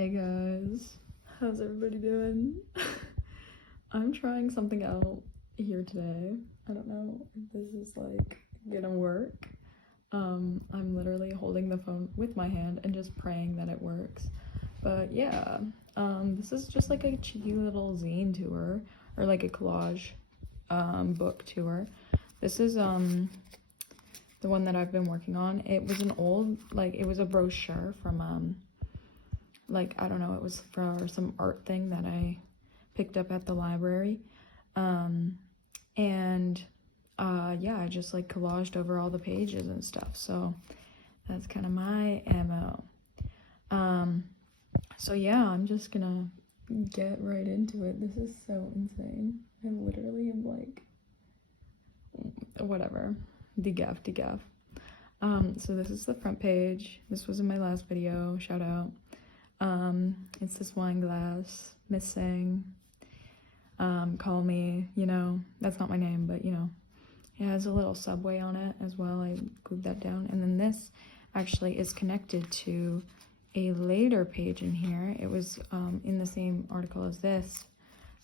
Hey guys, how's everybody doing? I'm trying something out here today. I don't know if this is like gonna work. I'm literally holding the phone with my hand and just praying that it works. But yeah, this is just like a cheeky little zine tour or like a collage book tour. This is the one that I've been working on. It was an old, like, it was a brochure from like, I don't know, it was for some art thing that I picked up at the library. Yeah, I just like collaged over all the pages and stuff. So that's kind of my MO. So yeah, I'm just gonna get right into it. This is so insane. I literally am like, whatever, degaff. So this is the front page. This was in my last video, shout out. It's this wine glass, missing, call me, you know, that's not my name, but you know, it has a little subway on it as well. I glued that down. And then this actually is connected to a later page in here. It was in the same article as this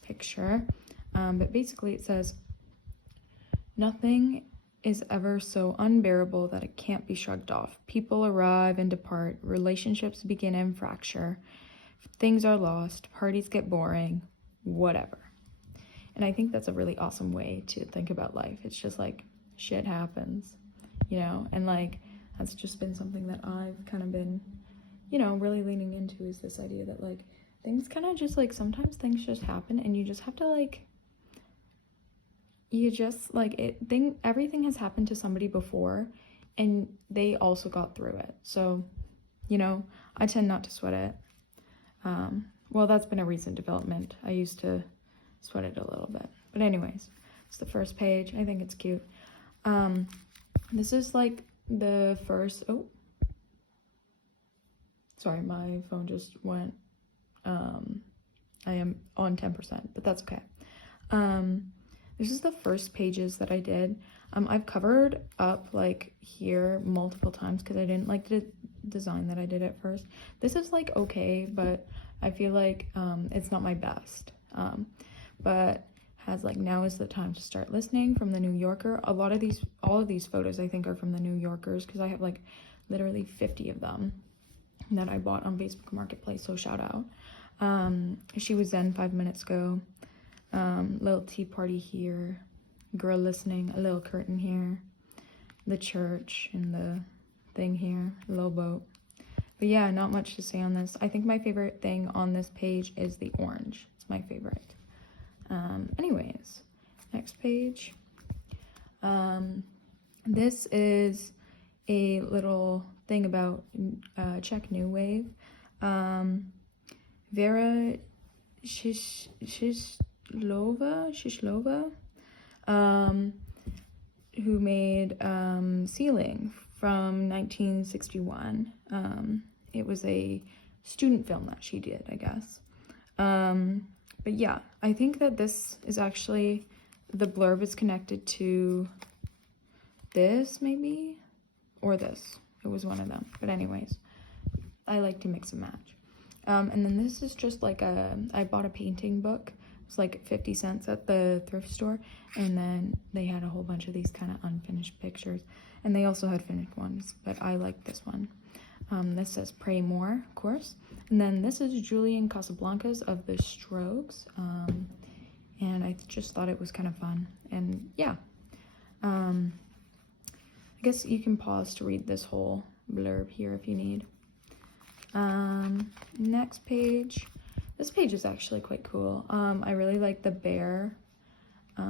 picture, but basically it says, "Nothing is ever so unbearable that it can't be shrugged off. People arrive and depart, relationships begin and fracture, things are lost, parties get boring, whatever." And I think that's a really awesome way to think about life. It's just like, shit happens, you know? And like, that's just been something that I've kind of been, you know, really leaning into, is this idea that like, things kind of just like, sometimes things just happen and you just have to like, everything has happened to somebody before and they also got through it. So, you know, I tend not to sweat it. Well, that's been a recent development. I used to sweat it a little bit, but anyways, it's the first page. I think it's cute. This is like the first, oh, sorry, my phone just went, I am on 10%, but that's okay. This is the first pages that I did. I've covered up like here multiple times because I didn't like the design that I did at first. This is like okay, but I feel like it's not my best. But has like, "Now is the time to start listening," from the New Yorker. All of these photos I think are from the New Yorkers because I have like literally 50 of them that I bought on Facebook Marketplace, so shout out. She was Zen 5 minutes ago. Little tea party here, girl listening, a little curtain here, the church and the thing here, a little boat. But yeah, not much to say on this. I think my favorite thing on this page is the orange. It's my favorite. Anyways, next page. This is a little thing about Czech New Wave. Vera Shishlova, who made Ceiling from 1961. It was a student film that she did, I guess. But yeah, I think that this is actually, the blurb is connected to this maybe, or this. It was one of them. But anyways, I like to mix and match. And then this is just like I bought a painting book. It was like 50 cents at the thrift store. And then they had a whole bunch of these kind of unfinished pictures. And they also had finished ones, but I like this one. This says "Pray More," of course. And then this is Julian Casablancas of the Strokes. And I just thought it was kind of fun. And yeah, I guess you can pause to read this whole blurb here if you need. Next page. This page is actually quite cool. I really like the bear.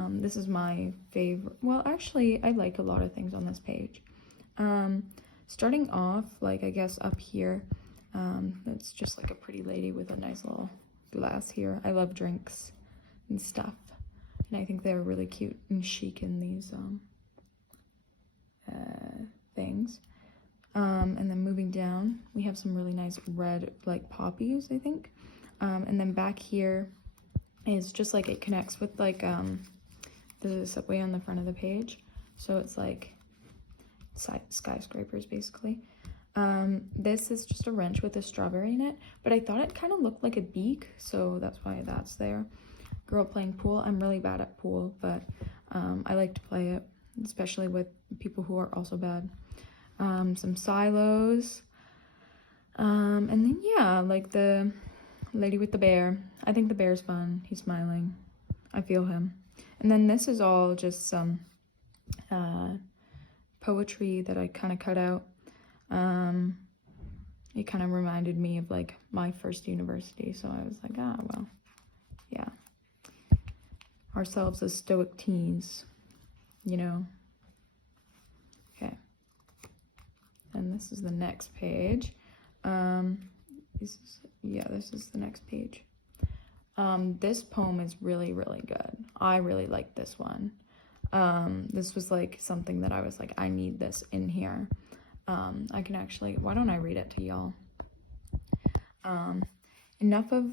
This is my favorite. Well, actually, I like a lot of things on this page. Starting off, like, I guess up here, it's just like a pretty lady with a nice little glass here. I love drinks and stuff, and I think they're really cute and chic in these things. And then moving down, we have some really nice red, like, poppies, I think. And then back here is just like, it connects with like the subway on the front of the page. So it's like skyscrapers basically. This is just a wrench with a strawberry in it, but I thought it kind of looked like a beak, so that's why that's there. Girl playing pool. I'm really bad at pool, but I like to play it, especially with people who are also bad. Some silos. And then, yeah, like the lady with the bear. I think the bear's fun. He's smiling. I feel him. And then this is all just some poetry that I kind of cut out. It kind of reminded me of like my first university, so I was like, ah, well, yeah. Ourselves as stoic teens, you know. Okay. And this is the next page. This is the next page. This poem is really, really good. I really like this one. This was like something that I was like, I need this in here. I can actually, why don't I read it to y'all? Enough of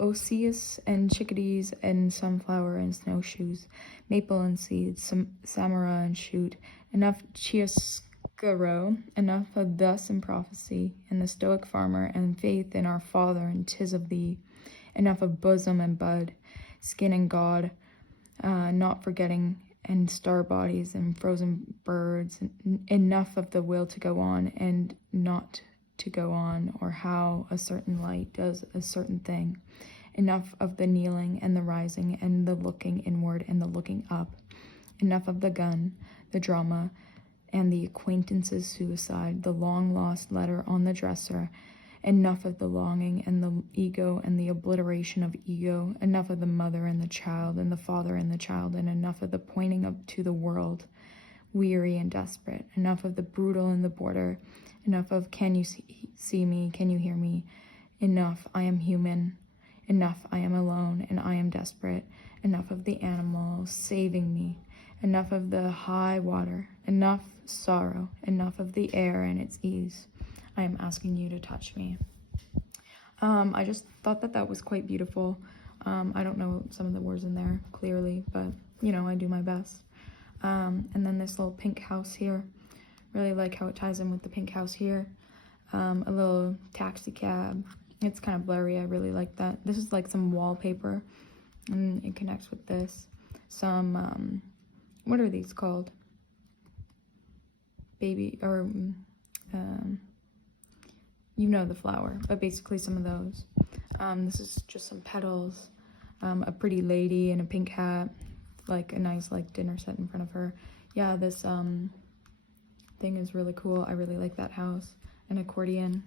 osseous and chickadees and sunflower and snowshoes, maple and seeds, some samara and shoot, enough chiaroscuro, enough of thus and prophecy, and the stoic farmer, and faith in our Father, and 'tis of thee, enough of bosom and bud, skin and God, not forgetting, and star bodies and frozen birds, enough of the will to go on and not to go on, or how a certain light does a certain thing, enough of the kneeling and the rising and the looking inward and the looking up, enough of the gun, the drama, and the acquaintance's suicide, the long-lost letter on the dresser, enough of the longing and the ego and the obliteration of ego, enough of the mother and the child and the father and the child, and enough of the pointing up to the world, weary and desperate, enough of the brutal and the border, enough of can you see me, can you hear me, enough I am human, enough I am alone and I am desperate, enough of the animals saving me, enough of the high water, enough sorrow, enough of the air and its ease. I am asking you to touch me. I just thought that that was quite beautiful. I don't know some of the words in there clearly, but you know, I do my best. And then this little pink house here. Really like how it ties in with the pink house here. A little taxi cab. It's kind of blurry. I really like that. This is like some wallpaper, and it connects with this. Some, what are these called? Baby, or, you know the flower, but basically some of those. This is just some petals, a pretty lady in a pink hat, like a nice like dinner set in front of her. Yeah, this thing is really cool. I really like that house. An accordion.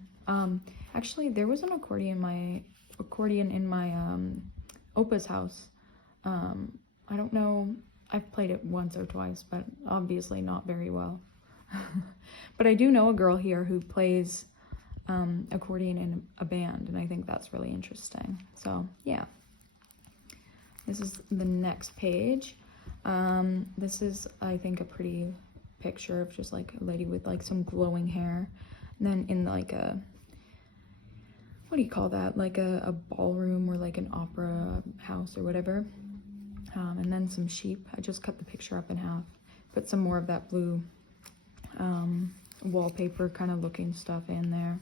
Actually, there was an accordion in my Opa's house. I don't know. I've played it once or twice, but obviously not very well. But I do know a girl here who plays accordion in a band, and I think that's really interesting. So yeah, this is the next page. This is, I think, a pretty picture of just like a lady with like some glowing hair, and then in like a, what do you call that, like a ballroom or like an opera house or whatever. And then some sheep. I just cut the picture up in half, put some more of that blue wallpaper kind of looking stuff in there,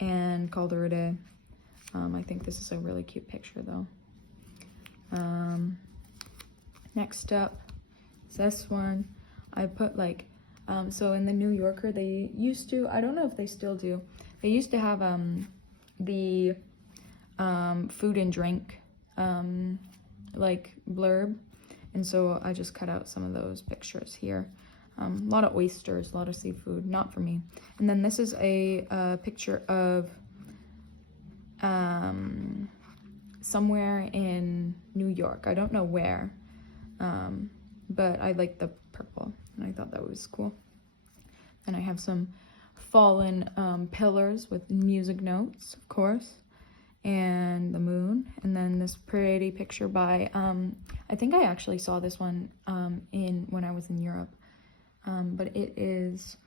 and called her a day. I think this is a really cute picture though. Next up is this one. I put like, so in the New Yorker, they used to, I don't know if they still do, they used to have the food and drink like blurb, and so I just cut out some of those pictures here. A lot of oysters, a lot of seafood, not for me. And then this is a picture of somewhere in New York. I don't know where, but I like the purple, and I thought that was cool. And I have some fallen pillars with music notes, of course, and the moon. And then this pretty picture by, I think I actually saw this one when I was in Europe. But it is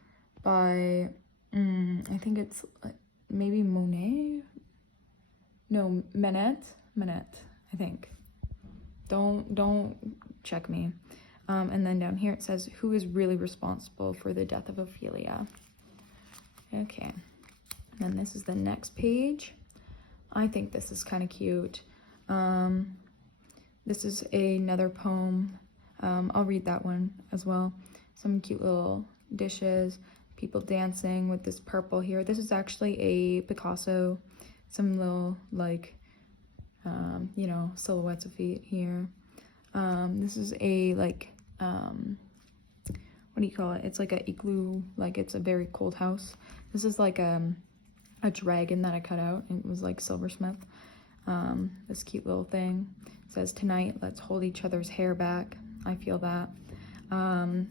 by, I think it's maybe Monet? No, Manet, I think. Don't check me. And then down here it says, who is really responsible for the death of Ophelia? Okay, and this is the next page. I think this is kind of cute. This is another poem. I'll read that one as well. Some cute little dishes, people dancing with this purple here. This is actually a Picasso. Some little, like, you know, silhouettes of feet here. This is a, like, what do you call it? It's like a igloo, like it's a very cold house. This is like a dragon that I cut out. It was like silversmith. This cute little thing. It says, tonight, let's hold each other's hair back. I feel that.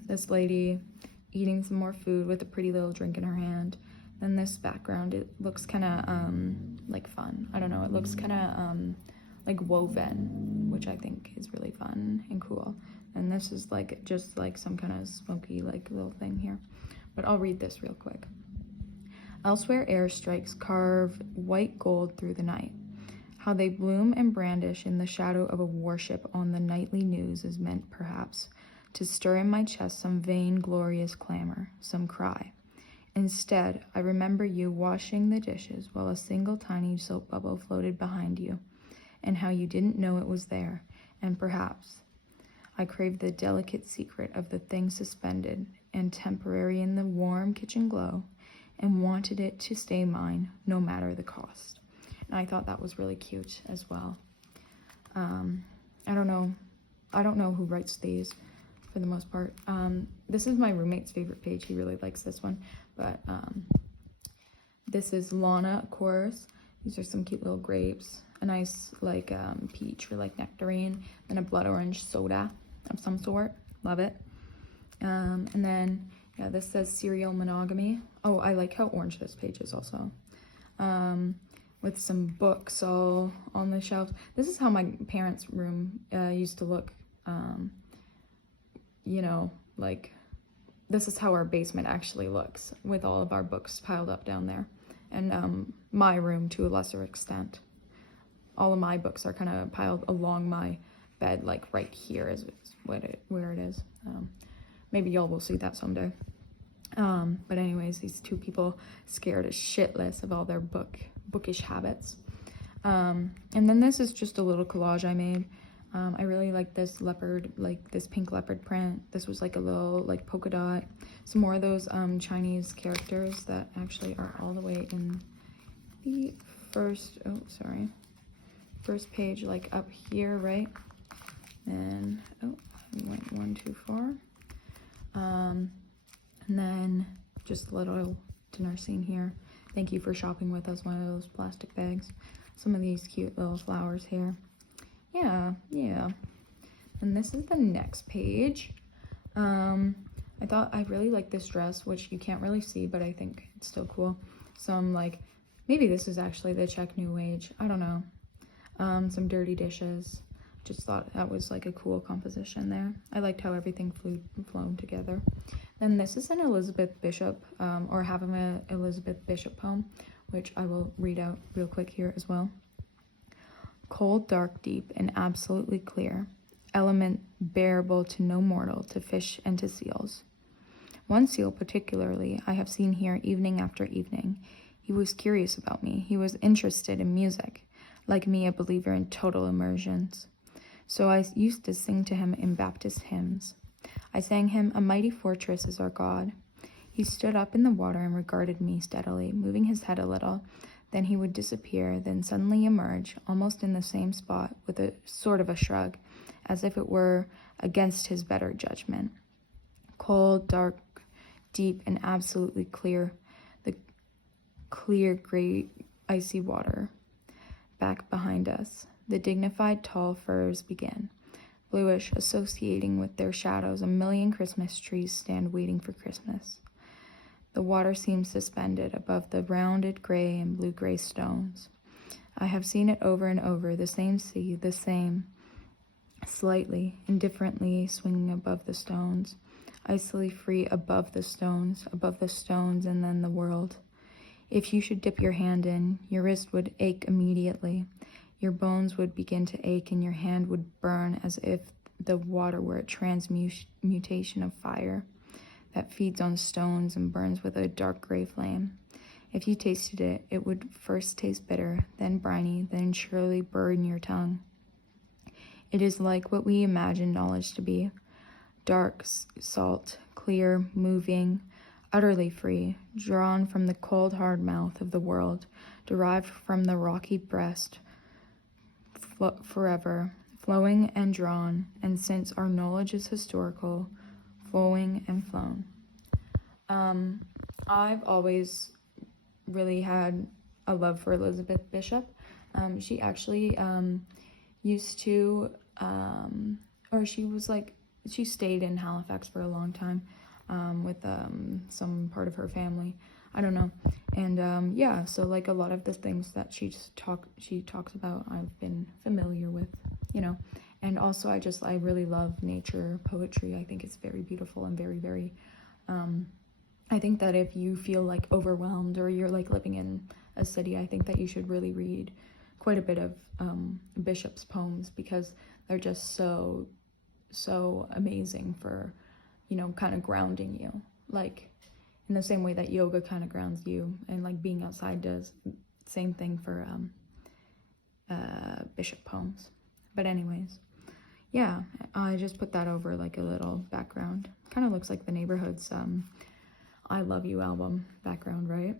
This lady eating some more food with a pretty little drink in her hand. Then this background, it looks kind of like fun. I don't know, it looks kind of like woven, which I think is really fun and cool. And this is like just like some kind of smoky like little thing here. But I'll read this real quick. Elsewhere airstrikes carve white gold through the night. How they bloom and brandish in the shadow of a warship on the nightly news is meant, perhaps, to stir in my chest some vain, glorious clamor, some cry. Instead, I remember you washing the dishes while a single tiny soap bubble floated behind you, and how you didn't know it was there, and perhaps I craved the delicate secret of the thing suspended and temporary in the warm kitchen glow, and wanted it to stay mine, no matter the cost. And I thought that was really cute as well. I don't know who writes these for the most part. This is my roommate's favorite page. He really likes this one. But this is Lana, of course. These are some cute little grapes. A nice like peach or like nectarine, and a blood orange soda of some sort. Love it. And then yeah, this says serial monogamy. Oh, I like how orange this page is also. With some books all on the shelves. This is how my parents' room used to look. You know, like this is how our basement actually looks, with all of our books piled up down there. And my room to a lesser extent. All of my books are kind of piled along my bed, like right here is where it is. Maybe y'all will see that someday. But anyways, these two people scared as shitless of all their bookish habits. And then this is just a little collage I made. I really like this leopard, like this pink leopard print. This was like a little like polka dot. Some more of those Chinese characters that actually are all the way in the first page, like up here, right? And I went 1, 2, 4. And then just a little dinner scene here. Thank you for shopping with us, one of those plastic bags. Some of these cute little flowers here. Yeah. And this is the next page. I thought I really like this dress, which you can't really see, but I think it's still cool. Some like, maybe this is actually the Czech New Age. I don't know. Some dirty dishes. Just thought that was like a cool composition there. I liked how everything flown together. Then this is an Elizabeth Bishop, or half of an Elizabeth Bishop poem, which I will read out real quick here as well. Cold, dark, deep, and absolutely clear, element bearable to no mortal, to fish and to seals. One seal particularly I have seen here evening after evening. He was curious about me. He was interested in music, like me, a believer in total immersions. So I used to sing to him in Baptist hymns. I sang him, "A mighty fortress is our God." He stood up in the water and regarded me steadily, moving his head a little. Then he would disappear, then suddenly emerge, almost in the same spot, with a sort of a shrug, as if it were against his better judgment. Cold, dark, deep, and absolutely clear, the clear, gray, icy water. Back behind us, the dignified tall firs begin. Bluish, associating with their shadows, a million Christmas trees stand waiting for Christmas. The water seems suspended above the rounded gray and blue-gray stones. I have seen it over and over, the same sea, the same, slightly, indifferently swinging above the stones, icily free above the stones, and then the world. If you should dip your hand in, your wrist would ache immediately. Your bones would begin to ache, and your hand would burn as if the water were a transmutation of fire that feeds on stones and burns with a dark gray flame. If you tasted it, it would first taste bitter, then briny, then surely burn your tongue. It is like what we imagine knowledge to be. Dark, salt, clear, moving, utterly free, drawn from the cold hard mouth of the world, derived from the rocky breast, forever, flowing and drawn, and since our knowledge is historical, flowing and flown. I've always really had a love for Elizabeth Bishop. She actually used to, or she was like, she stayed in Halifax for a long time with some part of her family. I don't know. And yeah, so like a lot of the things that she talks about, I've been familiar with, you know. And also I really love nature poetry. I think it's very beautiful and very, very, I think that if you feel like overwhelmed or you're like living in a city, I think that you should really read quite a bit of Bishop's poems, because they're just so amazing for, you know, kind of grounding you, like in the same way that yoga kind of grounds you, and like being outside does. Same thing for Bishop poems. But anyways, yeah, I just put that over like a little background. Kind of looks like the Neighborhood's I Love You album background, right?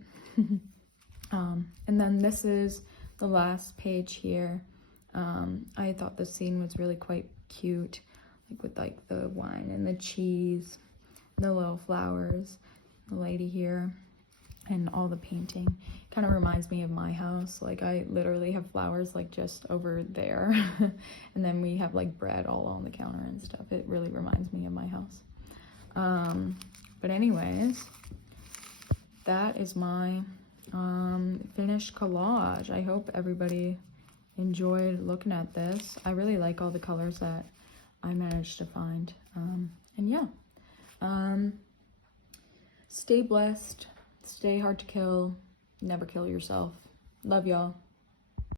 And then this is the last page here. I thought the scene was really quite cute, like with like the wine and the cheese, the little flowers, the lady here, and all the painting. Kind of reminds me of my house. Like I literally have flowers like just over there and then we have like bread all on the counter and stuff. It really reminds me of my house. But anyways, that is my finished collage. I hope everybody enjoyed looking at this. I really like all the colors that I managed to find. And yeah, stay blessed, stay hard to kill, never kill yourself. Love y'all.